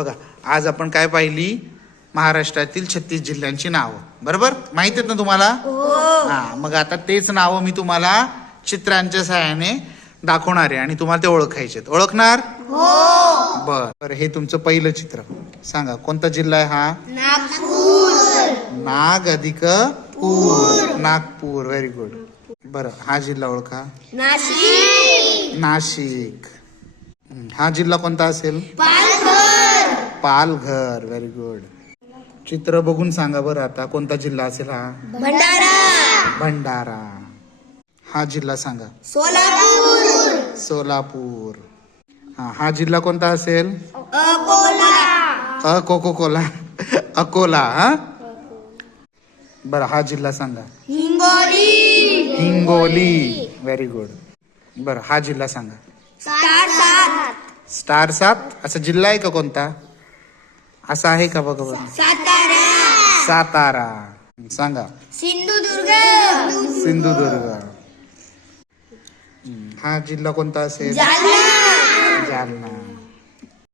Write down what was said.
बघा आज आपण काय पाहिली, महाराष्ट्रातील 36 जिल्ह्यांची नावं. बरोबर, माहित आहेत ना तुम्हाला? हा, मग आता तेच नावं मी तुम्हाला चित्रांच्या सहाय्याने दाखवणार आहे आणि तुम्हाला ते ओळखायचे. ओळखणार? बर, हे तुमचं पहिलं चित्र. सांगा कोणता जिल्हा आहे हा? नाग अधिक पूर, नागपूर. Very good. बरं, हा जिल्हा ओळखा. नाशिक. हा जिल्हा कोणता असेल? पालघर. Very good. चित्र बघून सांगा बरं आता कोणता जिल्हा असेल हा? भंडारा. हा जिल्हा सांगा. सोलापूर. हा जिल्हा कोणता असेल? कोला अकोला. हा, बरं, हा जिल्हा सांगा. हिंगोली. Very good. बरं, हा जिल्हा सांगा. स्टार 7 असा जिल्हा आहे का कोणता? असा आहे का? बघा बघा. सातारा. सांगा. सिंधुदुर्ग. हा जिल्हा कोणता असेल? जालना.